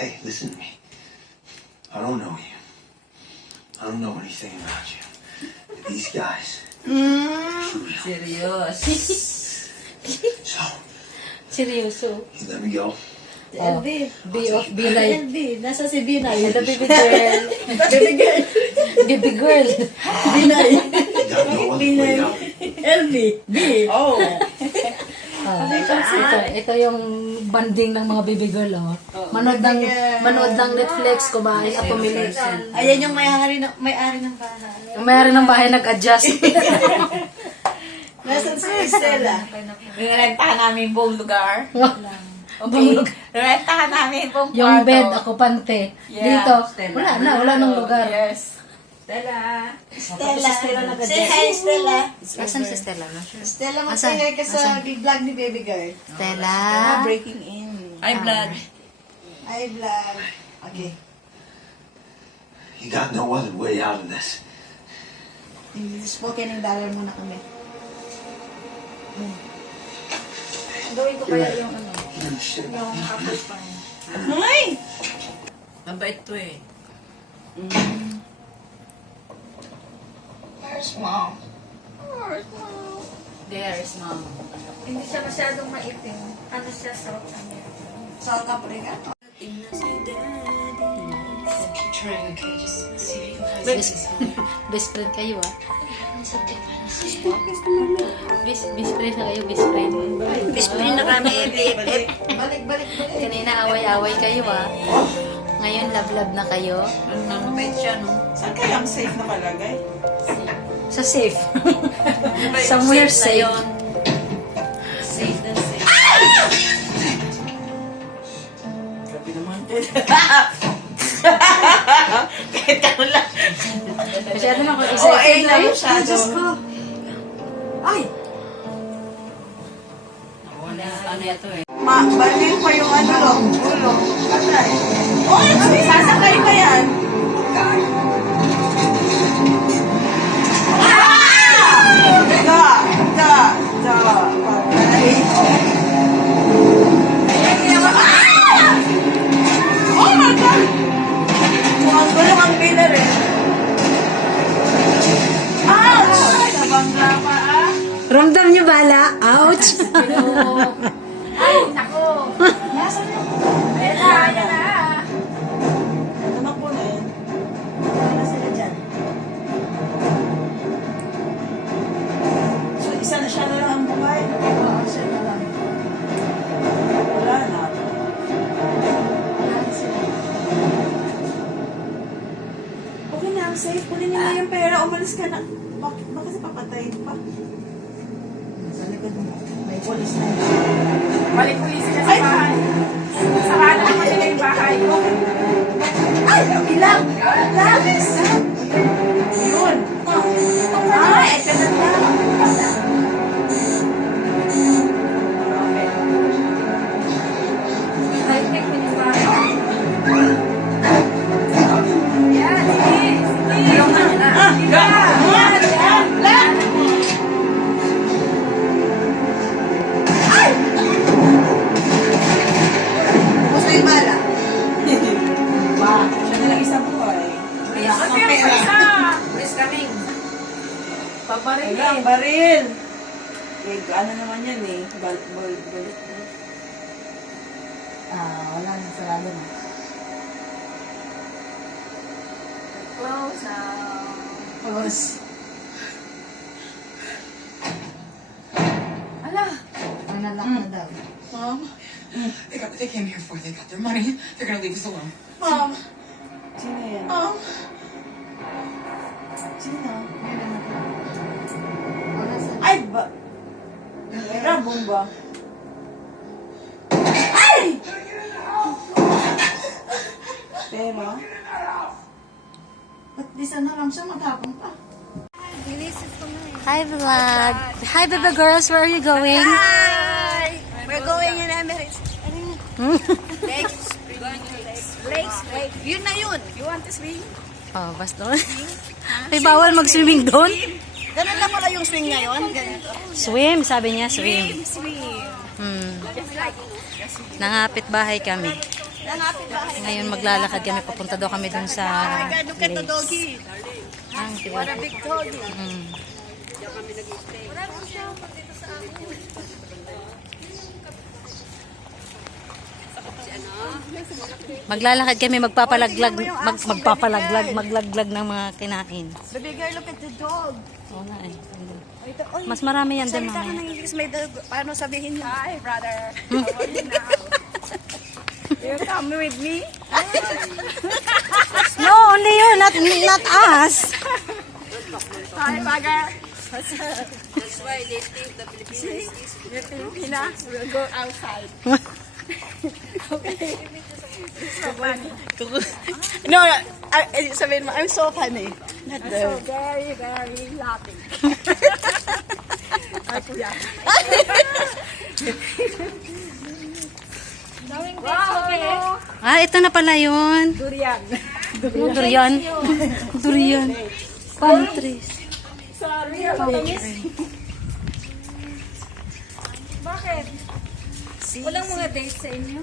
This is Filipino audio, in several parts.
Hey, listen to me. I don't know you. I don't know anything about you. But these guys. Serious. So, Seryoso. you let me go. Oh, LB. B of Binay. LB. Nasa si Binay. Hello, baby girl. Baby girl. Baby girl. Binay. You got no other way out. LB. B. Oh. Ito yung banding ng mga baby girl, oh. Manood ng Netflix, kumain at pumili. Ayan yung may-ari ng bahay. Yung mayroon ng bahay nag-adjust. Nasaan si Estela? Rentahan namin buong lugar. Okay. Rentahan namin buong kwarto. Yung bed, akupante. Yeah. Dito, wala nang lugar. Yes. Stella. Stella nag-adjust. Say hi, Stella. Asan si Stella? Stella, mag-say ka sa vlog ni Baby Girl. Stella? Breaking in. Ay, blood. Hi, vlog. Okay. You got no other way out of this. Spoken in dollar muna kami. Gawin ko kaya yung ano, You understand? yung apple pie. Ay! Mabait to eh. Where's mom? There's mom. Hindi siya masyadong maitim. Ano siya, South America. South Africa. Keep trying, okay? Just see if you can find Best, something. best friend kayo, ah. Something fantasy. Best friend na kayo, best friend. Bisprin na kami. Balik. Kanina away-away kayo, ah. Ngayon, love-love na kayo. Mabait siya, no? Saan kaya ang safe na palagay? Sa safe. Somewhere safe. Safe na safe. Grabe naman. Kahit ano lang. Masyado na ako Oh, excited na na yun. masyado. Diyos ko. Ay! Wala, ano ito eh. Balil pa yung ano lang. Ulo. Patay. Oh, sasakay pa yan. Patay. Oh my God! Mukhang gulong ang pillar eh. Ouch! Nabangga pa ah. Ramdam niyo bala? Ouch! Ay, nako! Ayan na! Anak po na yun. Ano sila dyan? So, isa na siya na lang ang buhay. Oo, siya na lang. Wala na. Wala na sila. Okay na, ang safe. Kunin niyo na yung pera. Umalis ka na. Bakit ba kasi papatayin pa? Sa likod mo. May polis na. Balik pulis niya sa bahay. Saka na naman nila yung bahay ko. Ay! Ilang! Labis! Yun! Ay! Ito na lang. High-tech mo yung bahay. Yan, sige! Sige! Yan! Yan! Gusto yung bala? Siya na lang isang buhay. Kaya ka Okay, pera. isa! Please coming. Pabaril Ay, ang baril! Eh, ano naman yan eh. Balik. Wala na. Sarado na. Close now. Close. Ala! Ang nalak na daw. Mom? They came here for. They got their money. They're gonna leave us alone. Mom? Sino yan? Oh. Mom? Sino? Wala sa... Ay, ba? Rabong ba? Ay! Pero? Ba't di sana lang siya matapang pa? Hi, vlog. Hi, baby girls. Where are you going? Hi! We're going in Emirates. Lakes. Yun na yun. You want to swing? Oh, basta. Ay, bawal mag-swimming doon. Ganun lang pala yung swing ngayon. Ganito. Swim, sabi niya, swim. Swing. Hmm. Nangapit bahay kami. Ngayon maglalakad kami, papunta daw kami dun sa Look at the lakes. doggy. Ang cute. What a big doggy. Mm. Maglalakad kami, maglaglag ng mga kinain. Baby girl, look at the dog. Oo nga eh. Mas marami yan din Salita ka mamaya. ng English, may dog. Paano sabihin niya? Hi, brother. How are you now? You come with me? No, only you, not us. Hi, brother. That's why they think the Philippines is You Filipina will go outside. No, sabihin mo, I'm so funny. Not the... So very, very laughing. Ay, kuya. Wow, Ah, ito na pala yun. durian. Durian. Durian. Palm trees. Sorry, Bakit? Walang mga dates sa inyo?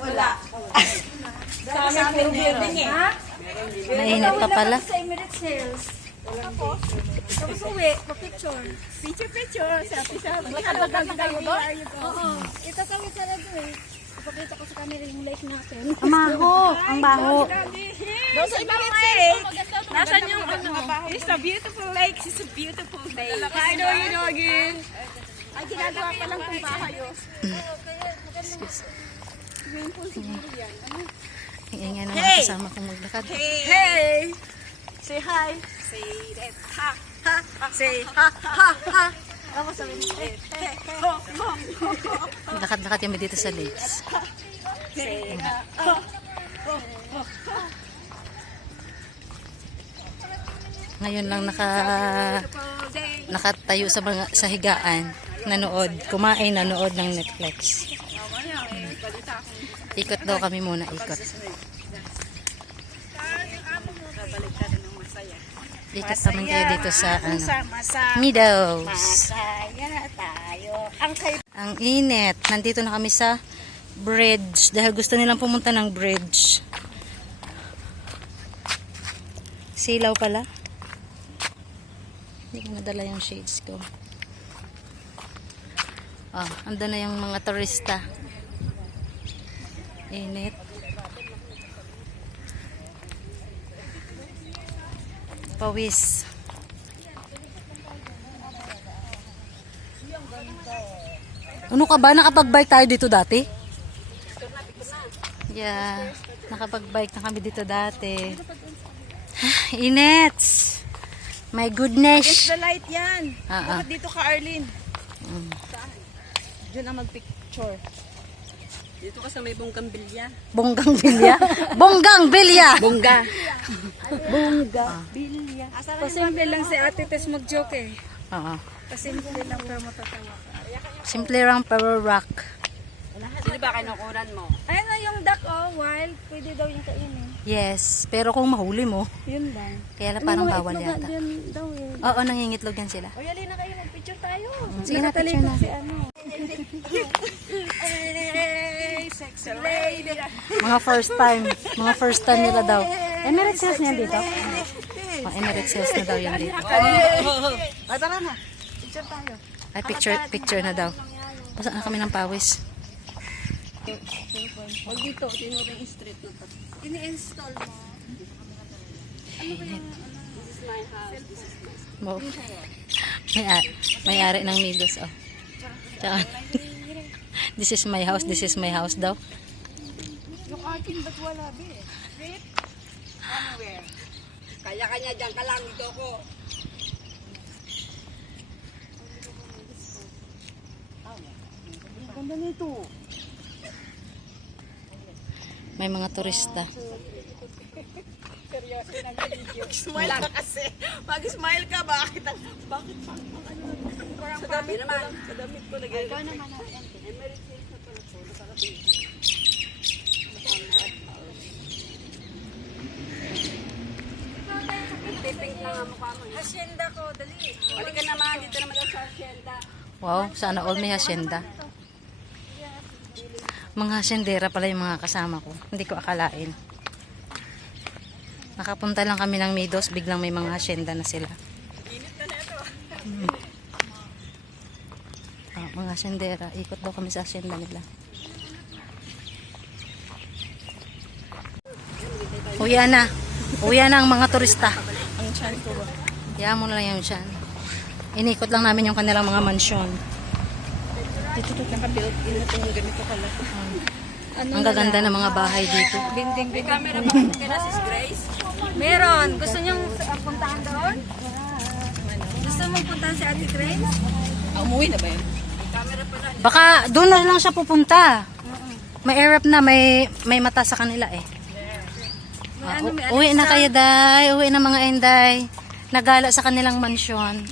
Wala. Sa amin, building eh. Ha? Mainit pa pala. Sa Emirates Hills. Tapos uwi, pa-picture. Picture. Sabi. Magkakagal na kayo doon? Oo. Ito kami talaga eh. Ipakita ko sa camera yung lake natin. Ang baho. Ang baho. Doon sa Emirates Hills. Nasaan yung ano? It's a beautiful lake. It's a beautiful lake. I know you know again. Ay, ginagawa pa lang itong bahay oh. Ang ingay ng mga kasama kong maglakad. Hey! Say hi. Say that. Ha. Say ha, ha, ha. Ako sabihin mo, hey, ho, ho. Lakad-lakad kami dito sa lakes. Ngayon lang nakatayo sa higaan, nanood, kumain, nanood ng Netflix. Ikot daw kami muna, ikot. Ikot kami kayo dito sa Meadows. Masaya tayo. Ang init. Nandito na kami sa bridge dahil gusto nilang pumunta ng bridge. Silaw pala. Hindi ko nadala yung shades ko. Andun na yung mga turista. Init. Pawis. Ano ka ba? Nakapag-bike tayo dito dati? Yeah. Nakapag-bike na kami dito dati. Init. My goodness. The light yan. Ah. Bakit dito ka, Arlene? Saan? Diyan ang mag-picture. Dito ka sa may Bonggang Bilya. Bonggang Bilya? Bonggang Bilya! Bongga. Pasimple lang si Ate Tess mag-joke eh. Oo. Pasimple lang pero matatawa ka. Simple lang pero rock. Sino ba kinukunan mo? Ayun na yung duck oh, wild. Pwede daw yung kainin. Yes. Pero kung mahuli mo, Yun lang. kaya lang parang bawal yata. Diyan daw eh. Oo, nangingitlog yan sila. O yali na kayo, mag-picture tayo. Sige na, picture na. Si ano. Hey, sexy lady. Mga first time nila daw. Emirates Hills niyan dito? Emirates Hills na daw yan dito. Ay, tara na. Picture tayo. Ay, picture na daw. Basta na kami ng pawis. Huwag dito, tinuring street na to. Ini-install mo. Wow. May-ari ng Migos, oh. Tsaka, this is my house daw. Yung akin, ba't wala be? Street? Anywhere. Kanya-kanya dyan ka lang, dito ko. Ganda nito. May mga turista. Smile ka kasi. Mag-smile ka, bakit pa? Sa damit naman. Sa damit ko lagay. Ikaw naman. Hacienda ko, dali. Balik ka naman, dito naman daw sa hacienda. Wow, sana all may hacienda. Mga hasyendera pala yung mga kasama ko. Hindi ko akalain. Nakapunta lang kami ng Midos, biglang may mga hasyenda na sila. Mga hasyendera. Ikot daw kami sa hasyenda nila. Uya na. Uya na ang mga turista. Ang chan ko ba? Hayaan mo na lang yung tiyan. Inikot lang namin yung kanilang mga mansyon. Dito naka-built in na itong ganito pala. Ang gaganda ng mga bahay dito. Binding. Camera ba? Kaya Sis Grace? Meron. Gusto niyong puntahan doon? Gusto mong puntahan si Ate Grace? Umuwi na ba yun? Baka doon na lang siya pupunta. May air na, may mata sa kanila eh. Uwi na kayo, day. Uwi na mga enday. Nagala sa kanilang mansyon.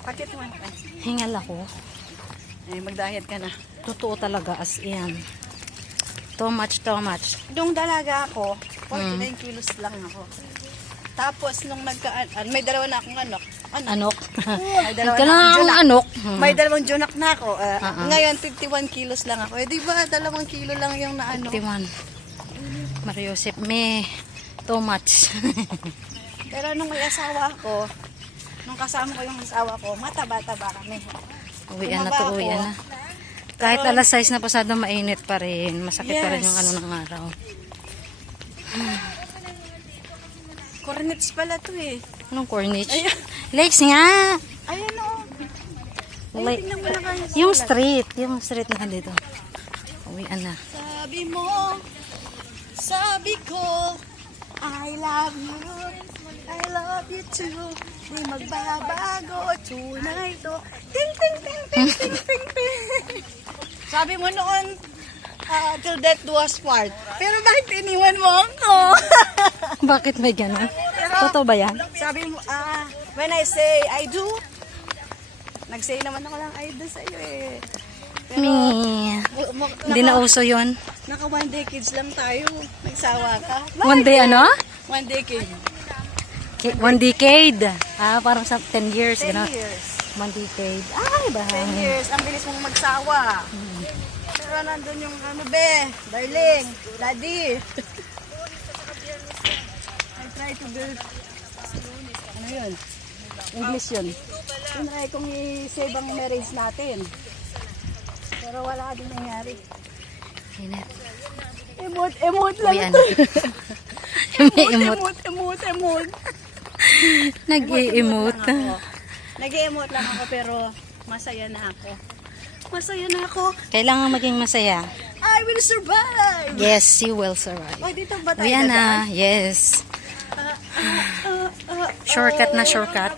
Pakit mo. Hingal ako. Ay, mag-diet ka na. Totoo talaga as in. Too much. Nung dalaga ako, 49 kilos lang ako. Tapos nung may dalawa na akong anak. Anok. May dalawa Ikaw na lang akong ang junak. anok. May dalawang junak na ako. Ngayon, 51 kilos lang ako. Eh, di ba, 2 kilo lang yung naano. 51. Mariusip, me. Too much. Pero nung may asawa ako, nung kasama ko yung asawa ko, mataba-taba kami. Uwian na to, Tumaba ako. uwian na. Kahit alas 6 na pasado, mainit pa rin. Masakit pa rin Yes. yung ano ng araw. Cornets pala to eh. Anong corniche? Ayan. Legs nga! Ayan o. Like, Tingnan mo na kayo. yung street na dito. Uwian na. Sabi ko, I love you too. Di magbabago, tunay to. Ting, ting, ting, ting, ting, ting, ting. Sabi mo noon, till death do us part. Pero bakit iniwan mo ako? Bakit may ganun? Totoo ba yan? Sabi mo, when I say I do, nag-say naman ako lang I do sa'yo eh. Pero, Hindi na uso yun. Naka 1 decades lang tayo. Nagsawa ka. One day ano? 1 decade. 1 decade. Parang sa 10 years. 10 Gano'n. years. 1 decade. Ay, 10 bahang. years. Ang bilis mong magsawa. Pero nandun yung ano be, darling, daddy. I try to build, ano yun? English yun. Tinry kong i-save ang marriage natin. Pero wala din nangyari. Init. Emote lang Uwian to. na. Emote. Nag-i-emote. Nag-emote lang ako pero masaya na ako. Masaya na ako. Kailangan maging masaya. I will survive! Yes, you will survive. Oh, dito ba tayo Uwian dadaan? na. Yes. Shortcut na shortcut.